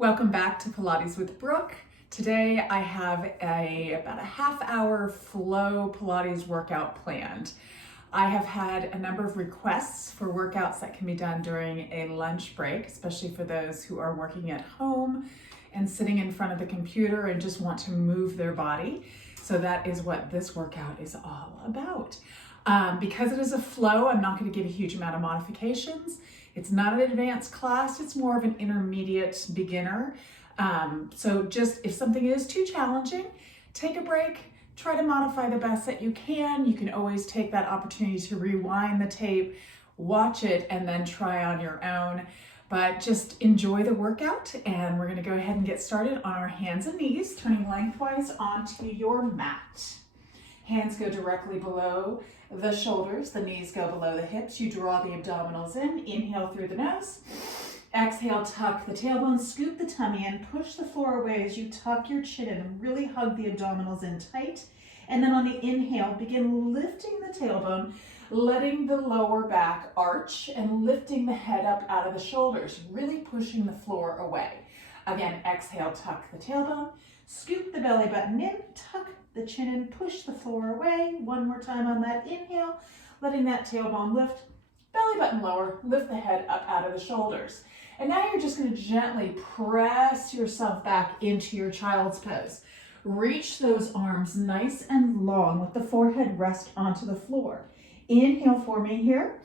Welcome back to Pilates with Brooke. Today I have about a half-hour flow Pilates workout planned. I have had a number of requests for workouts that can be done during a lunch break, especially for those who are working at home and sitting in front of the computer and just want to move their body. So that is what this workout is all about. Because it is a flow, I'm not going to give a huge amount of modifications. It's not an advanced class, it's more of an intermediate beginner. So just if something is too challenging, take a break, try to modify the best that you can. You can always take that opportunity to rewind the tape, watch it, and then try on your own. But just enjoy the workout, and we're gonna go ahead and get started on our hands and knees, turning lengthwise onto your mat. Hands go directly below the shoulders, the knees go below the hips. You draw the abdominals in, inhale through the nose. Exhale, tuck the tailbone, scoop the tummy in, push the floor away as you tuck your chin in and really hug the abdominals in tight. And then on the inhale, begin lifting the tailbone, letting the lower back arch and lifting the head up out of the shoulders, really pushing the floor away. Again, exhale, tuck the tailbone, scoop the belly button in, tuck the chin in, push the floor away. One more time on that inhale, letting that tailbone lift, belly button lower, lift the head up out of the shoulders. And now you're just going to gently press yourself back into your child's pose. Reach those arms nice and long with the forehead rest onto the floor. Inhale for me here.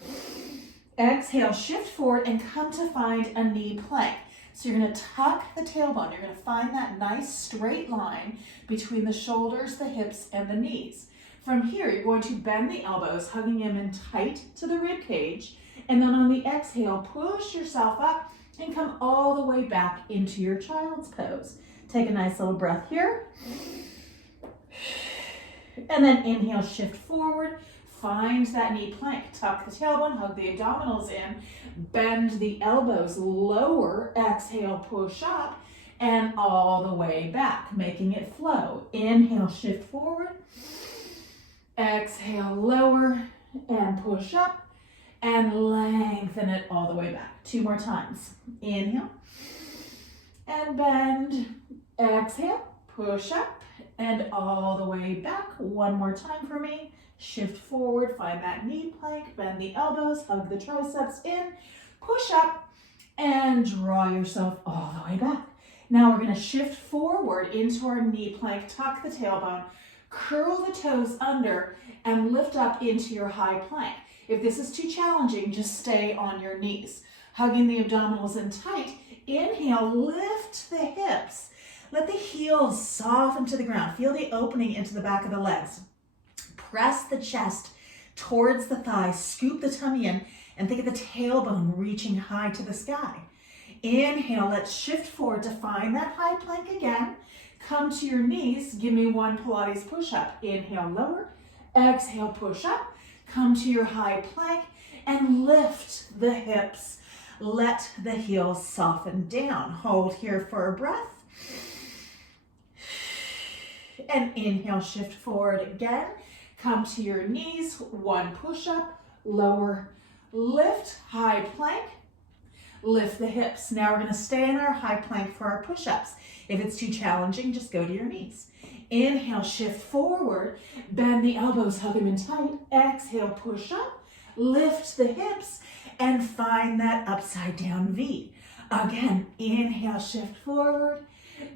Exhale, shift forward and come to find a knee plank. So you're going to tuck the tailbone. You're going to find that nice straight line between the shoulders, the hips, and the knees. From here, you're going to bend the elbows, hugging them in tight to the rib cage. And then on the exhale, push yourself up and come all the way back into your child's pose. Take a nice little breath here. And then inhale, shift forward. Find that knee plank, tuck the tailbone, hug the abdominals in, bend the elbows, lower, exhale, push up, and all the way back, making it flow. Inhale, shift forward, exhale, lower, and push up, and lengthen it all the way back. Two more times. Inhale, and bend, exhale, push up, and all the way back. One more time for me. Shift forward, find that knee plank, bend the elbows, hug the triceps in, push up, and draw yourself all the way back. Now we're going to shift forward into our knee plank, tuck the tailbone, curl the toes under, and lift up into your high plank. If this is too challenging, just stay on your knees. Hugging the abdominals in tight, inhale, lift the hips. Let the heels soften to the ground. Feel the opening into the back of the legs. Press the chest towards the thighs, scoop the tummy in, and think of the tailbone reaching high to the sky. Inhale, let's shift forward to find that high plank again. Come to your knees, give me one Pilates push-up. Inhale, lower, exhale, push up. Come to your high plank and lift the hips. Let the heels soften down. Hold here for a breath. And inhale, shift forward again. Come to your knees, one push-up, lower, lift, high plank, lift the hips. Now we're going to stay in our high plank for our push-ups. If it's too challenging, just go to your knees. Inhale, shift forward, bend the elbows, hug them in tight. Exhale, push up, lift the hips, and find that upside down V. Again, inhale, shift forward,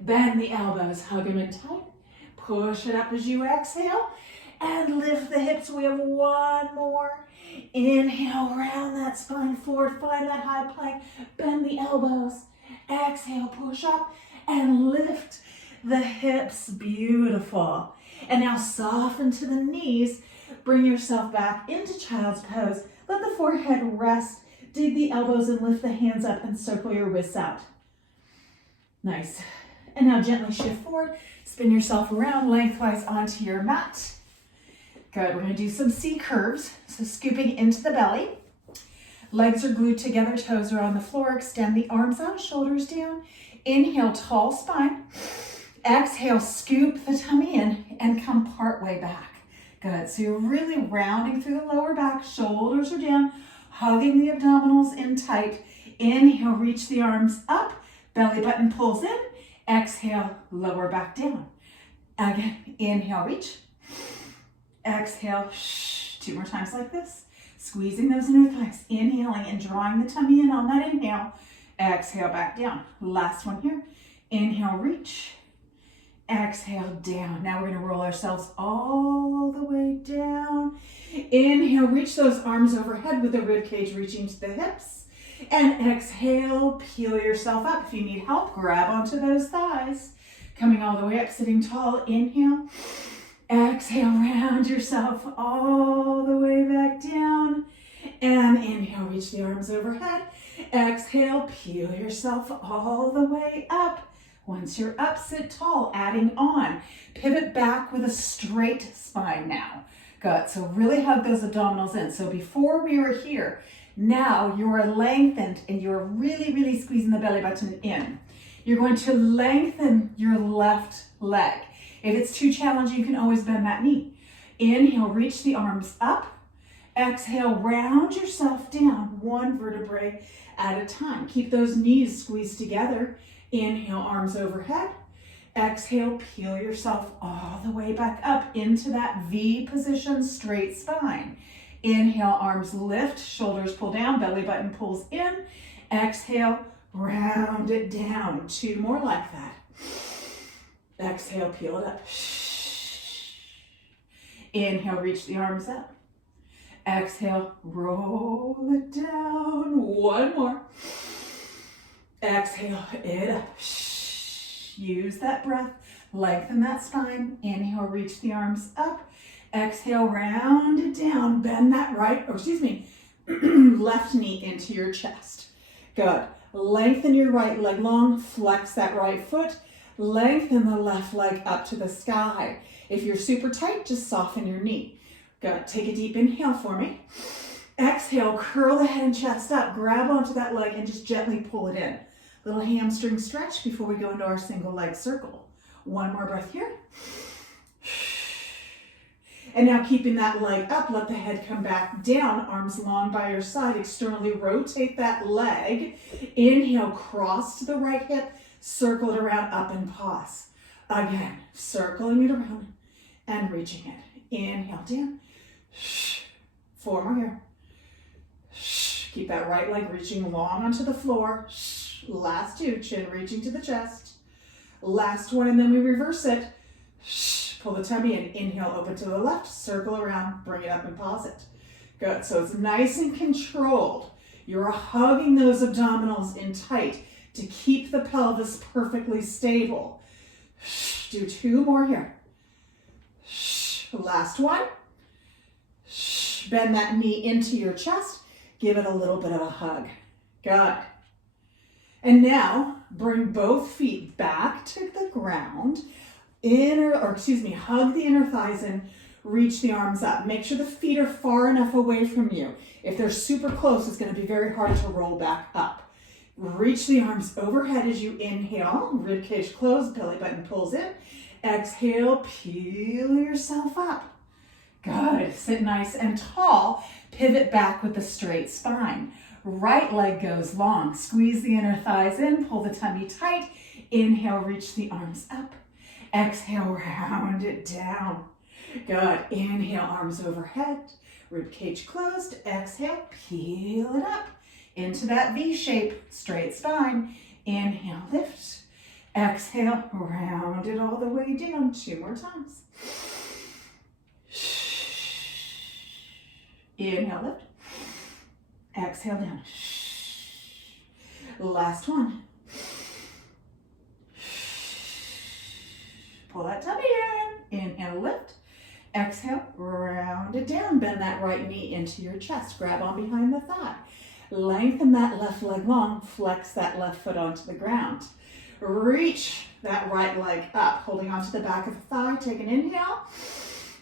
bend the elbows, hug them in tight. Push it up as you exhale. And lift the hips. We have one more. Inhale, round that spine forward. Find that high plank. Bend the elbows. Exhale, push up and lift the hips. Beautiful. And now soften to the knees. Bring yourself back into child's pose. Let the forehead rest. Dig the elbows and lift the hands up and circle your wrists out. Nice. And now gently shift forward. Spin yourself around lengthwise onto your mat. Good, we're going to do some C curves. So scooping into the belly. Legs are glued together, toes are on the floor. Extend the arms out, shoulders down. Inhale, tall spine. Exhale, scoop the tummy in and come part way back. Good, so you're really rounding through the lower back, shoulders are down, hugging the abdominals in tight. Inhale, reach the arms up, belly button pulls in. Exhale, lower back down. Again, inhale, reach. Exhale, 2 more times like this. Squeezing those inner thighs, inhaling and drawing the tummy in on that inhale. Exhale, back down. Last one here. Inhale, reach. Exhale, down. Now we're gonna roll ourselves all the way down. Inhale, reach those arms overhead with the rib cage reaching to the hips. And exhale, peel yourself up. If you need help, grab onto those thighs. Coming all the way up, sitting tall. Inhale. Exhale, round yourself all the way back down. And inhale, reach the arms overhead. Exhale, peel yourself all the way up. Once you're up, sit tall, adding on. Pivot back with a straight spine now. Good, so really hug those abdominals in. So before we were here, now you are lengthened and you're really, really squeezing the belly button in. You're going to lengthen your left leg. If it's too challenging, you can always bend that knee. Inhale, reach the arms up. Exhale, round yourself down, one vertebrae at a time. Keep those knees squeezed together. Inhale, arms overhead. Exhale, peel yourself all the way back up into that V position, straight spine. Inhale, arms lift, shoulders pull down, belly button pulls in. Exhale, round it down. 2 more like that. Exhale, peel it up. Inhale, reach the arms up. Exhale, roll it down. 1 more. Exhale, it up. Use that breath. Lengthen that spine. Inhale, reach the arms up. Exhale, round it down. Bend that left knee into your chest. Good. Lengthen your right leg long. Flex that right foot. Lengthen the left leg up to the sky. If you're super tight, just soften your knee. Good. Take a deep inhale for me. Exhale, curl the head and chest up. Grab onto that leg and just gently pull it in. Little hamstring stretch before we go into our single leg circle. 1 more breath here. And now keeping that leg up, let the head come back down, arms long by your side. Externally rotate that leg. Inhale, cross to the right hip. Circle it around, up and pause. Again, circling it around and reaching it. Inhale, down. 4 more here. Keep that right leg reaching long onto the floor. Last 2, chin reaching to the chest. Last 1, and then we reverse it. Pull the tummy in. Inhale, open to the left. Circle around, bring it up and pause it. Good, so it's nice and controlled. You're hugging those abdominals in tight to keep the pelvis perfectly stable. Do 2 more here. Last 1. Bend that knee into your chest. Give it a little bit of a hug. Good. And now bring both feet back to the ground. Hug the inner thighs in. Reach the arms up. Make sure the feet are far enough away from you. If they're super close, it's going to be very hard to roll back up. Reach the arms overhead as you inhale. Rib cage closed, belly button pulls in. Exhale, peel yourself up. Good. Sit nice and tall. Pivot back with a straight spine. Right leg goes long. Squeeze the inner thighs in. Pull the tummy tight. Inhale, reach the arms up. Exhale, round it down. Good. Inhale, arms overhead. Rib cage closed. Exhale, peel it up into that V shape. Straight spine. Inhale, lift. Exhale, round it all the way down. 2 more times. Inhale, lift. Exhale, down. Last 1. Pull that tummy in. Inhale, lift. Exhale, round it down. Bend that right knee into your chest. Grab on behind the thigh. Lengthen that left leg long. Flex that left foot onto the ground. Reach that right leg up, holding onto the back of the thigh. Take an inhale.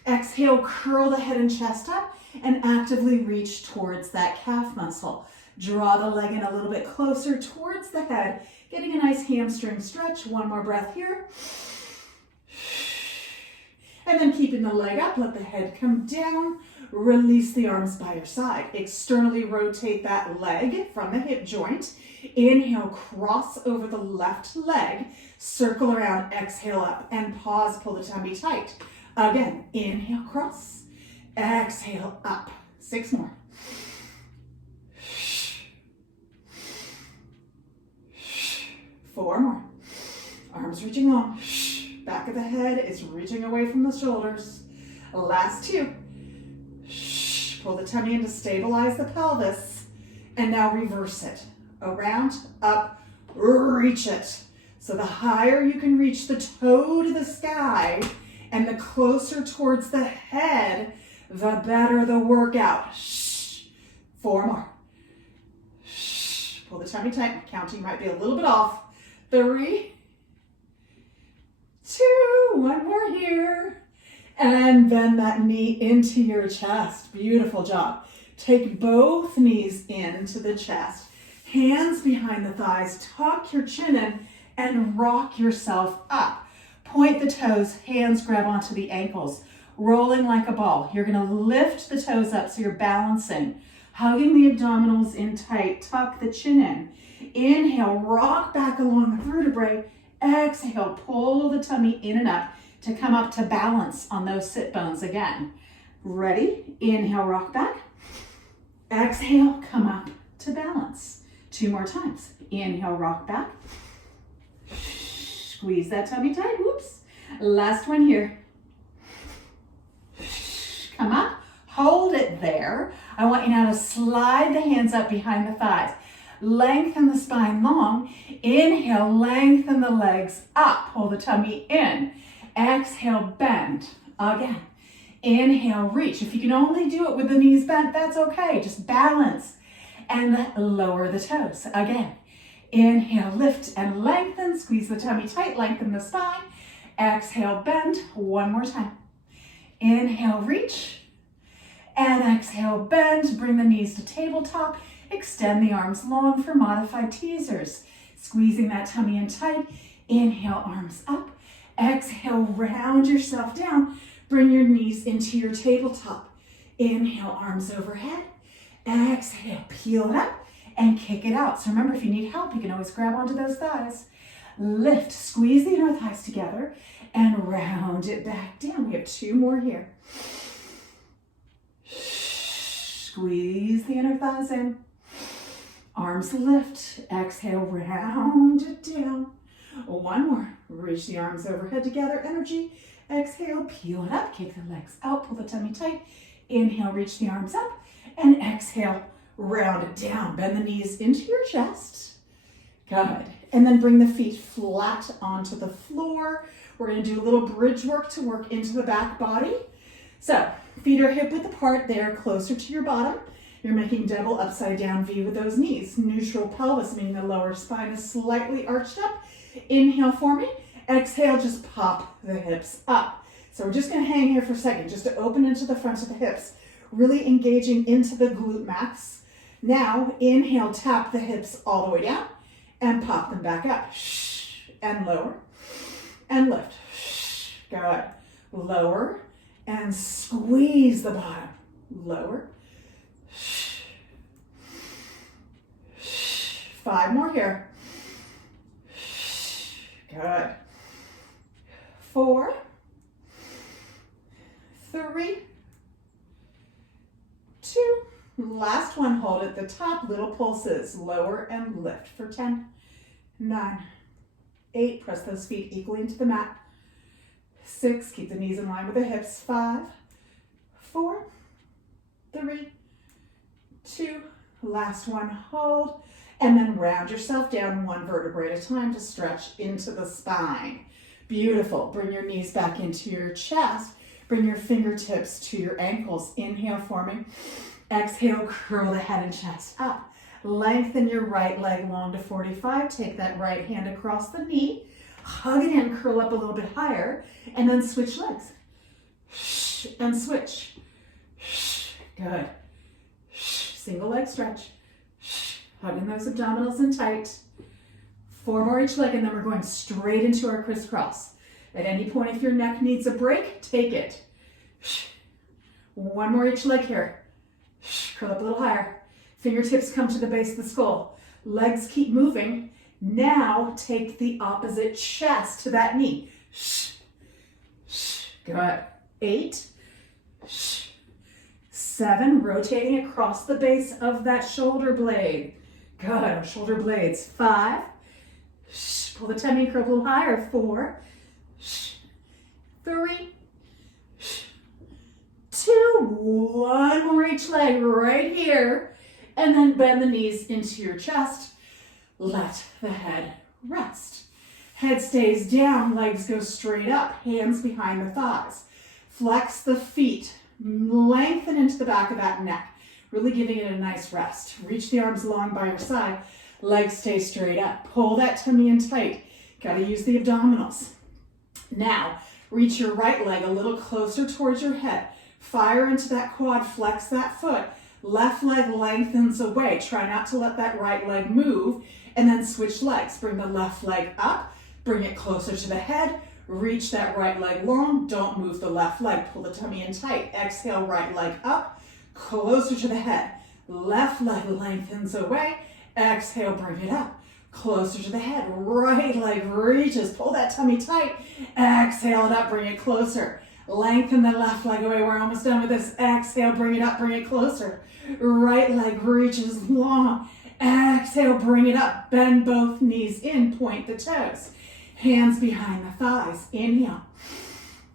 Exhale, curl the head and chest up and actively reach towards that calf muscle. Draw the leg in a little bit closer towards the head, getting a nice hamstring stretch. 1 more breath here. And then keeping the leg up, let the head come down. Release the arms by your side. Externally rotate that leg from the hip joint. Inhale, cross over the left leg. Circle around, exhale up, and pause, pull the tummy tight. Again, inhale, cross. Exhale, up. 6 more. 4 more. Arms reaching long. Back of the head is reaching away from the shoulders. Last 2. Pull the tummy in to stabilize the pelvis. And now reverse it. Around, up, reach it. So the higher you can reach the toe to the sky and the closer towards the head, the better the workout. 4 more. Pull the tummy tight. Counting might be a little bit off. 3, 2, 1 more here. And bend that knee into your chest. Beautiful job. Take both knees into the chest. Hands behind the thighs. Tuck your chin in and rock yourself up. Point the toes. Hands grab onto the ankles. Rolling like a ball. You're going to lift the toes up so you're balancing. Hugging the abdominals in tight. Tuck the chin in. Inhale, rock back along the vertebrae. Exhale, pull the tummy in and up to come up to balance on those sit bones again. Ready? Inhale, rock back. Exhale, come up to balance. 2 more times. Inhale, rock back. Squeeze that tummy tight. Whoops. Last one here. Come up. Hold it there. I want you now to slide the hands up behind the thighs. Lengthen the spine long. Inhale, lengthen the legs up. Pull the tummy in. Exhale, bend. Again. Inhale, reach. If you can only do it with the knees bent, that's okay. Just balance. And lower the toes. Again. Inhale, lift and lengthen. Squeeze the tummy tight. Lengthen the spine. Exhale, bend. 1 more time. Inhale, reach. And exhale, bend. Bring the knees to tabletop. Extend the arms long for modified teasers. Squeezing that tummy in tight. Inhale, arms up. Exhale, round yourself down. Bring your knees into your tabletop. Inhale, arms overhead. Exhale, peel it up and kick it out. So remember, if you need help, you can always grab onto those thighs. Lift, squeeze the inner thighs together and round it back down. We have 2 more here. Squeeze the inner thighs in. Arms lift. Exhale, round it down. 1 more. Reach the arms overhead together. Energy. Exhale, peel it up. Kick the legs out. Pull the tummy tight. Inhale, reach the arms up. And exhale, round it down. Bend the knees into your chest. Good. And then bring the feet flat onto the floor. We're going to do a little bridge work to work into the back body. So, feet are hip width apart. They are closer to your bottom. You're making double upside down V with those knees. Neutral pelvis, meaning the lower spine is slightly arched up. Inhale for me. Exhale, just pop the hips up. So we're just going to hang here for a second, just to open into the front of the hips, really engaging into the glute max. Now, inhale, tap the hips all the way down and pop them back up. And lower and lift. Good. Lower and squeeze the bottom. Lower. 5 more here. Good. 4, 3, 2. Last one, hold at the top, little pulses. Lower and lift for 10, 9, 8. Press those feet equally into the mat. 6, keep the knees in line with the hips. 5, 4, 3, 2. Last one, hold. And then round yourself down 1 vertebrae at a time to stretch into the spine. Beautiful. Bring your knees back into your chest. Bring your fingertips to your ankles. Inhale for me. Exhale, curl the head and chest up. Lengthen your right leg long to 45. Take that right hand across the knee. Hug it in, curl up a little bit higher. And then switch legs. And switch. Good. Single leg stretch. Hugging those abdominals in tight. 4 more each leg, and then we're going straight into our crisscross. At any point, if your neck needs a break, take it. One more each leg here. Curl up a little higher. Fingertips come to the base of the skull. Legs keep moving. Now take the opposite chest to that knee. Good. 8, 7, rotating across the base of that shoulder blade. Good, shoulder blades. 5, pull the tummy and curl a little higher. 4, 3, 2, one more each leg right here. And then bend the knees into your chest. Let the head rest. Head stays down, legs go straight up, hands behind the thighs. Flex the feet, lengthen into the back of that neck, really giving it a nice rest. Reach the arms long by your side, legs stay straight up. Pull that tummy in tight. Gotta use the abdominals. Now, reach your right leg a little closer towards your head. Fire into that quad, flex that foot. Left leg lengthens away. Try not to let that right leg move. And then switch legs. Bring the left leg up. Bring it closer to the head. Reach that right leg long. Don't move the left leg. Pull the tummy in tight. Exhale, right leg up. Closer to the head. Left leg lengthens away. Exhale, bring it up. Closer to the head. Right leg reaches. Pull that tummy tight. Exhale it up. Bring it closer. Lengthen the left leg away. We're almost done with this. Exhale, bring it up. Bring it closer. Right leg reaches long. Exhale, bring it up. Bend both knees in. Point the toes. Hands behind the thighs. Inhale.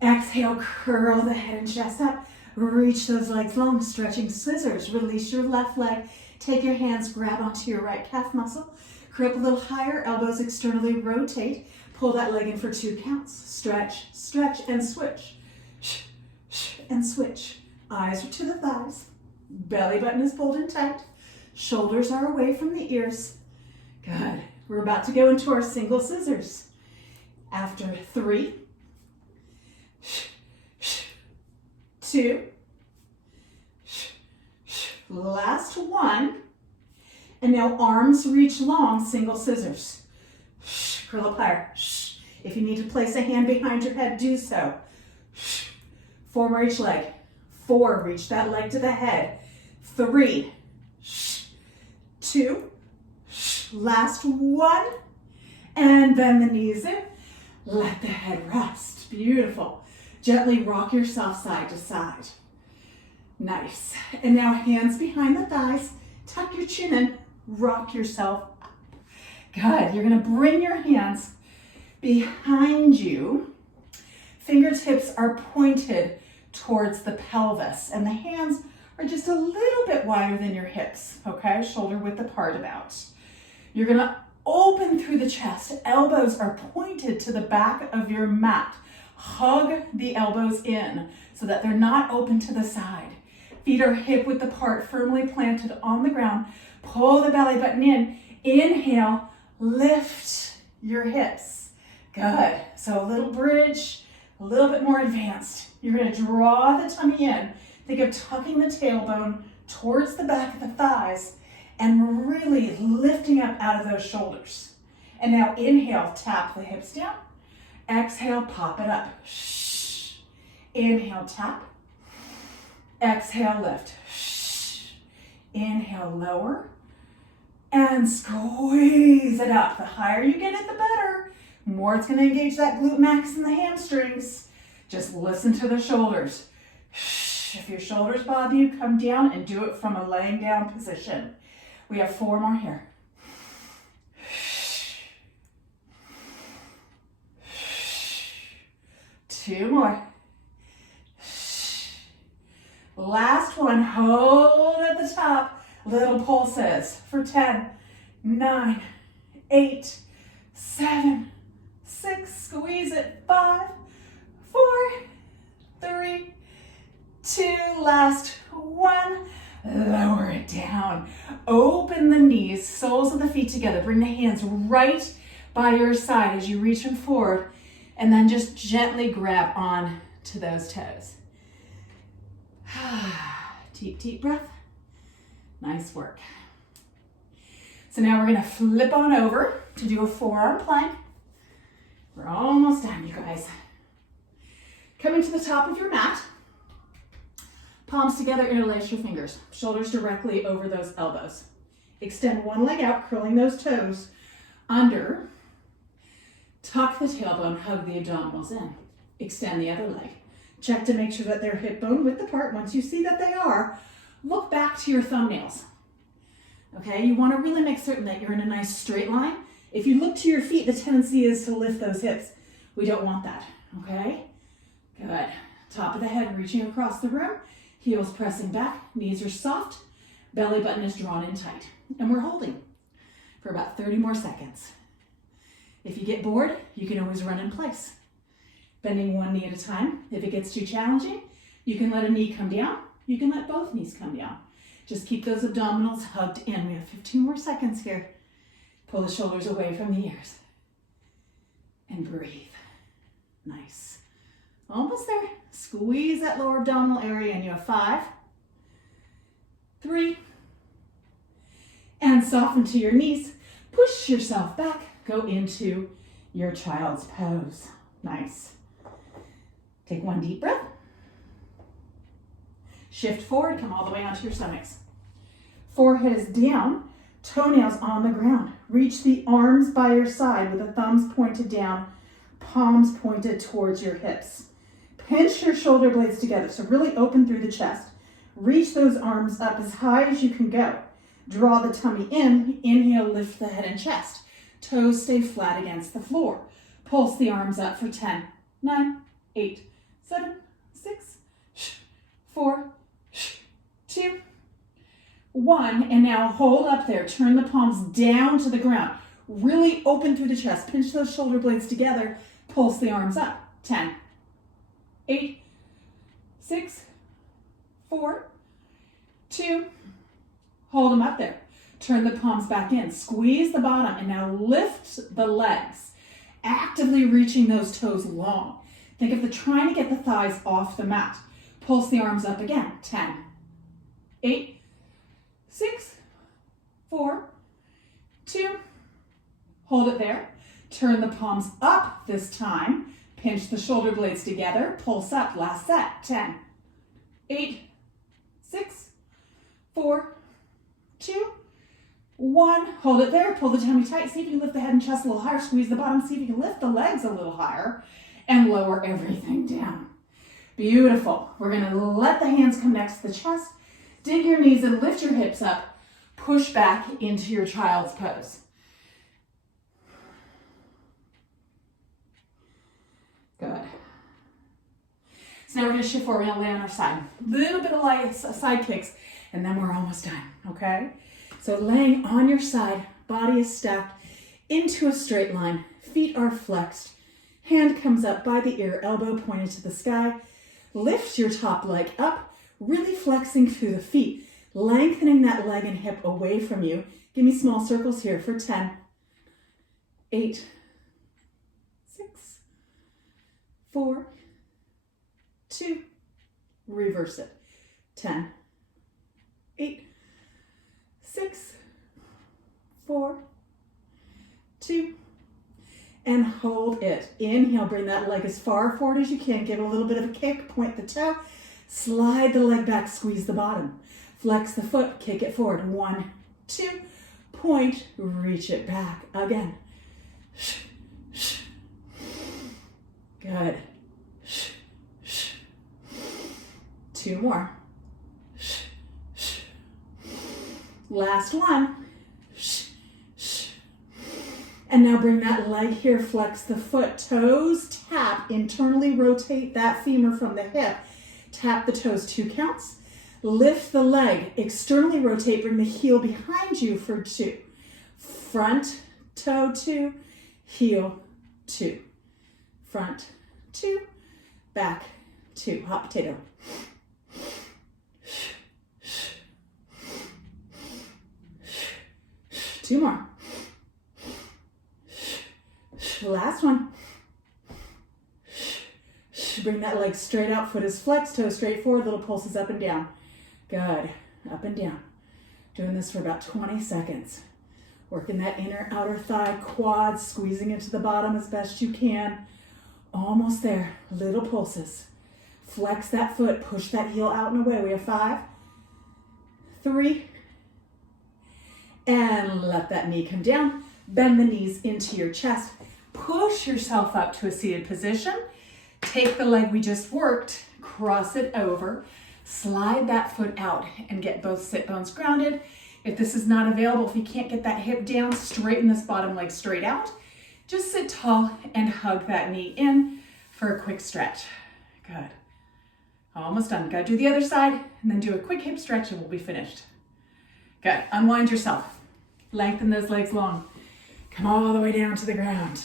Exhale, curl the head and chest up. Reach those legs long, stretching scissors. Release your left leg. Take your hands, grab onto your right calf muscle. Curl up a little higher, elbows externally rotate. Pull that leg in for 2 counts. Stretch, stretch, and switch. And switch. Eyes are to the thighs. Belly button is pulled in tight. Shoulders are away from the ears. Good. We're about to go into our single scissors. After 3, 2, last 1. And now arms reach long, single scissors. Curl up higher. If you need to place a hand behind your head, do so. 4 more each leg. 4, reach that leg to the head. 3, 2, last 1. And bend the knees in. Let the head rest. Beautiful. Gently rock yourself side to side. Nice. And now hands behind the thighs. Tuck your chin in. Rock yourself up. Good. You're going to bring your hands behind you. Fingertips are pointed towards the pelvis, and the hands are just a little bit wider than your hips, okay? Shoulder width apart about. You're going to open through the chest. Elbows are pointed to the back of your mat. Hug the elbows in so that they're not open to the side. Feet are hip width apart, firmly planted on the ground. Pull the belly button in. Inhale, lift your hips. Good. So a little bridge, a little bit more advanced. You're going to draw the tummy in. Think of tucking the tailbone towards the back of the thighs and really lifting up out of those shoulders. And now inhale, tap the hips down. Exhale, pop it up. Shh. Inhale, tap. Exhale, lift. Shh. Inhale, lower. And squeeze it up. The higher you get it, the better. More it's going to engage that glute max and the hamstrings. Just listen to the shoulders. Shh. If your shoulders bother you, come down and do it from a laying down position. We have 4 more here. 2 more. Last one, hold at the top. Little pulses for 10, 9, 8, 7, 6, squeeze it, 5, 4, 3, 2, last 1. Lower it down. Open the knees, soles of the feet together. Bring the hands right by your side as you reach them forward, and then just gently grab on to those toes. Deep, deep breath. Nice work. So now we're going to flip on over to do a forearm plank. We're almost done, you guys. Coming to the top of your mat, palms together, interlace your fingers, shoulders directly over those elbows. Extend one leg out, curling those toes under. Tuck the tailbone, hug the abdominals in. Extend the other leg. Check to make sure that they're hip bone width apart. Once you see that they are, look back to your thumbnails. Okay, you want to really make certain that you're in a nice straight line. If you look to your feet, the tendency is to lift those hips. We don't want that, okay? Good. Top of the head reaching across the room, heels pressing back, knees are soft, belly button is drawn in tight. And we're holding for about 30 more seconds. If you get bored, you can always run in place. Bending one knee at a time. If it gets too challenging, you can let a knee come down. You can let both knees come down. Just keep those abdominals hugged in. We have 15 more seconds here. Pull the shoulders away from the ears. And breathe. Nice. Almost there. Squeeze that lower abdominal area and you have 5, 3, and soften to your knees. Push yourself back. Go into your child's pose. Nice. Take one deep breath. Shift forward, come all the way onto your stomachs. Forehead is down, toenails on the ground. Reach the arms by your side with the thumbs pointed down, palms pointed towards your hips. Pinch your shoulder blades together, so really open through the chest. Reach those arms up as high as you can go. Draw the tummy in, inhale, lift the head and chest. Toes stay flat against the floor. Pulse the arms up for 10, 9, 8, 7, 6, 4, 2, 1. And now hold up there. Turn the palms down to the ground. Really open through the chest. Pinch those shoulder blades together. Pulse the arms up. 10, 8, 6, 4, 2. Hold them up there. Turn the palms back in. Squeeze the bottom and now lift the legs. Actively reaching those toes long. Think of trying to get the thighs off the mat. Pulse the arms up again. 10, 8, 6, 4, 2. Hold it there. Turn the palms up this time. Pinch the shoulder blades together. Pulse up. Last set. 10, 8, 6, 4, 2, 1. Hold it there. Pull the tummy tight. See if you can lift the head and chest a little higher. Squeeze the bottom. See if you can lift the legs a little higher and lower everything down. Beautiful. We're going to let the hands come next to the chest. Dig your knees and lift your hips up. Push back into your child's pose. Good. So now we're going to shift forward. We're going to lay on our side. Little bit of light side kicks, and then we're almost done, okay? So laying on your side, body is stacked into a straight line. Feet are flexed. Hand comes up by the ear, elbow pointed to the sky. Lift your top leg up, really flexing through the feet, lengthening that leg and hip away from you. Give me small circles here for 10, 8, 6, 4, 2, reverse it. 10, 8, 6, 4, 2, and hold it. Inhale, bring that leg as far forward as you can. Give it a little bit of a kick, point the toe, slide the leg back, squeeze the bottom. Flex the foot, kick it forward. 1, 2, point, reach it back. Again. Good. 2 more. Last one. And now bring that leg here, flex the foot, toes tap, internally rotate that femur from the hip. Tap the toes 2 counts. Lift the leg, externally rotate, bring the heel behind you for 2. Front toe 2, heel 2. Front 2, back 2. Hot potato. Two more. Last one. Bring that leg straight out, foot is flexed, toe straight forward, little pulses up and down. Good, up and down. Doing this for about 20 seconds. Working that inner outer thigh, quads, squeezing into the bottom as best you can. Almost there, little pulses. Flex that foot, push that heel out and away. We have 5, 3, and let that knee come down. Bend the knees into your chest. Push yourself up to a seated position. Take the leg we just worked, cross it over, slide that foot out and get both sit bones grounded. If this is not available, if you can't get that hip down, straighten this bottom leg straight out. Just sit tall and hug that knee in for a quick stretch. Good. Almost done. Gotta do the other side and then do a quick hip stretch and we'll be finished. Good. Unwind yourself. Lengthen those legs long. Come all the way down to the ground.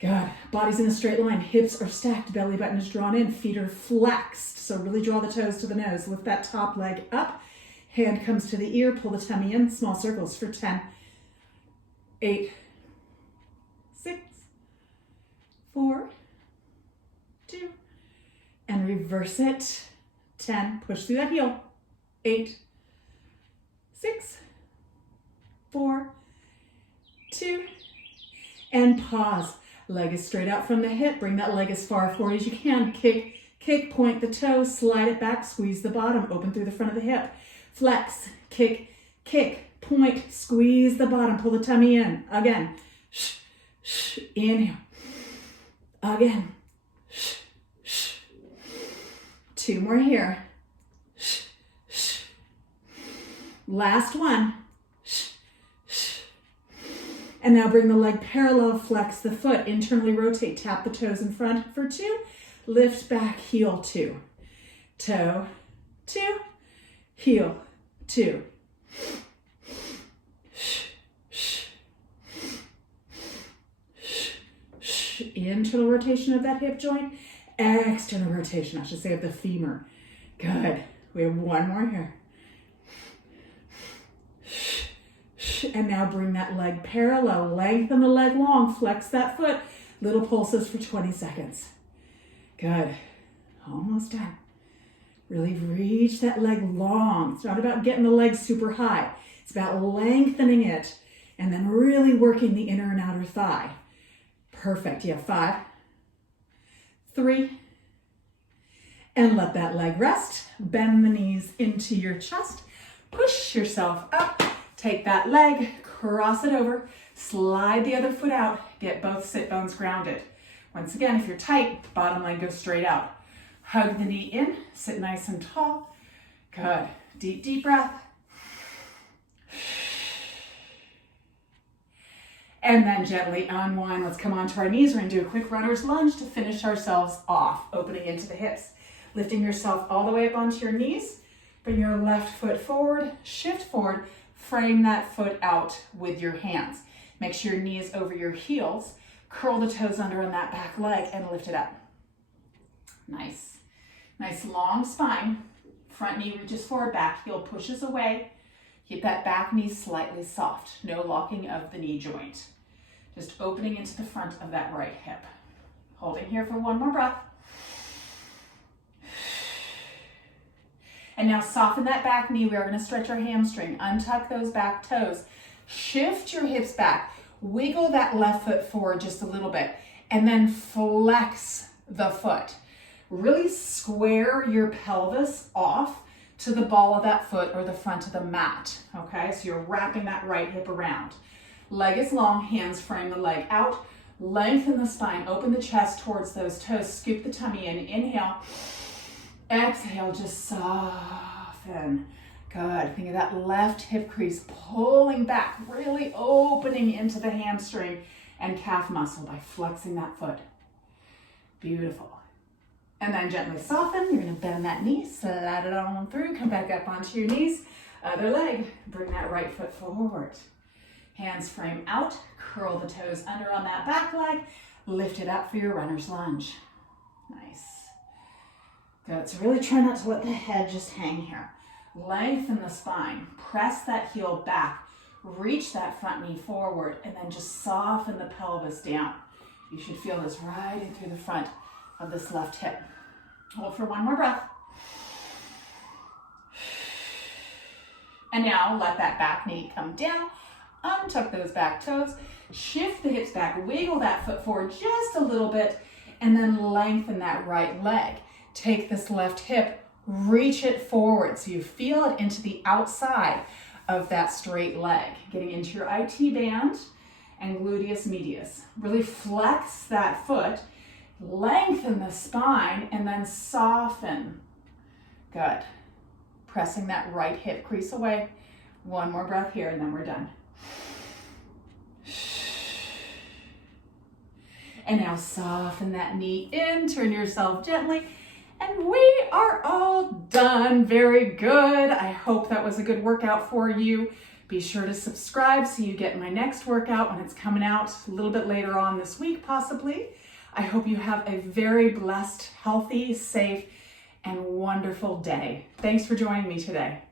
Good. Body's in a straight line. Hips are stacked. Belly button is drawn in. Feet are flexed. So really draw the toes to the nose. Lift that top leg up. Hand comes to the ear. Pull the tummy in. Small circles for 10, 8, 6, 4, 2, and reverse it. 10. Push through that heel. 8, 6, 4, 2, and pause. Leg is straight out from the hip. Bring that leg as far forward as you can. Kick, kick, point the toes, slide it back, squeeze the bottom, open through the front of the hip. Flex, kick, kick, point, squeeze the bottom, pull the tummy in. Again, inhale. Again, 2 more here. Last one. And now bring the leg parallel, flex the foot, internally rotate, tap the toes in front for 2, lift back, heel 2, toe 2, heel 2. Internal rotation of that hip joint, external rotation, I should say, of the femur. Good. We have 1 more here. And now bring that leg parallel, lengthen the leg long, flex that foot, little pulses for 20 seconds. Good. Almost done. Really reach that leg long. It's not about getting the leg super high. It's about lengthening it and then really working the inner and outer thigh. Perfect. You have 5, 3, and let that leg rest. Bend the knees into your chest. Push yourself up. Take that leg, cross it over, slide the other foot out, get both sit bones grounded. Once again, if you're tight, the bottom leg goes straight out. Hug the knee in, sit nice and tall. Good. Deep, deep breath. And then gently unwind. Let's come onto our knees. We're gonna do a quick runner's lunge to finish ourselves off, opening into the hips. Lifting yourself all the way up onto your knees. Bring your left foot forward, shift forward, frame that foot out with your hands. Make sure your knee is over your heels. Curl the toes under on that back leg and lift it up. Nice. Nice long spine. Front knee reaches forward, back heel pushes away. Keep that back knee slightly soft. No locking of the knee joint. Just opening into the front of that right hip. Holding here for 1 more breath. And now soften that back knee. We are going to stretch our hamstring. Untuck those back toes. Shift your hips back. Wiggle that left foot forward just a little bit. And then flex the foot. Really square your pelvis off to the ball of that foot or the front of the mat. Okay, so you're wrapping that right hip around. Leg is long, hands frame the leg out. Lengthen the spine, open the chest towards those toes. Scoop the tummy in. Inhale. Exhale, just soften. Good. Think of that left hip crease pulling back, really opening into the hamstring and calf muscle by flexing that foot. Beautiful. And then gently soften. You're going to bend that knee, slide it on through, come back up onto your knees. Other leg, bring that right foot forward. Hands frame out, curl the toes under on that back leg, lift it up for your runner's lunge. Nice. Good, so really try not to let the head just hang here. Lengthen the spine, press that heel back, reach that front knee forward, and then just soften the pelvis down. You should feel this right in through the front of this left hip. Hold for 1 more breath. And now let that back knee come down, untuck those back toes, shift the hips back, wiggle that foot forward just a little bit, and then lengthen that right leg. Take this left hip, reach it forward so you feel it into the outside of that straight leg, getting into your IT band and gluteus medius. Really flex that foot, lengthen the spine, and then soften. Good. Pressing that right hip crease away. One more breath here and then we're done. And now soften that knee in, turn yourself gently, and we are all done. Very good. I hope that was a good workout for you. Be sure to subscribe so you get my next workout when it's coming out a little bit later on this week, possibly. I hope you have a very blessed, healthy, safe, and wonderful day. Thanks for joining me today.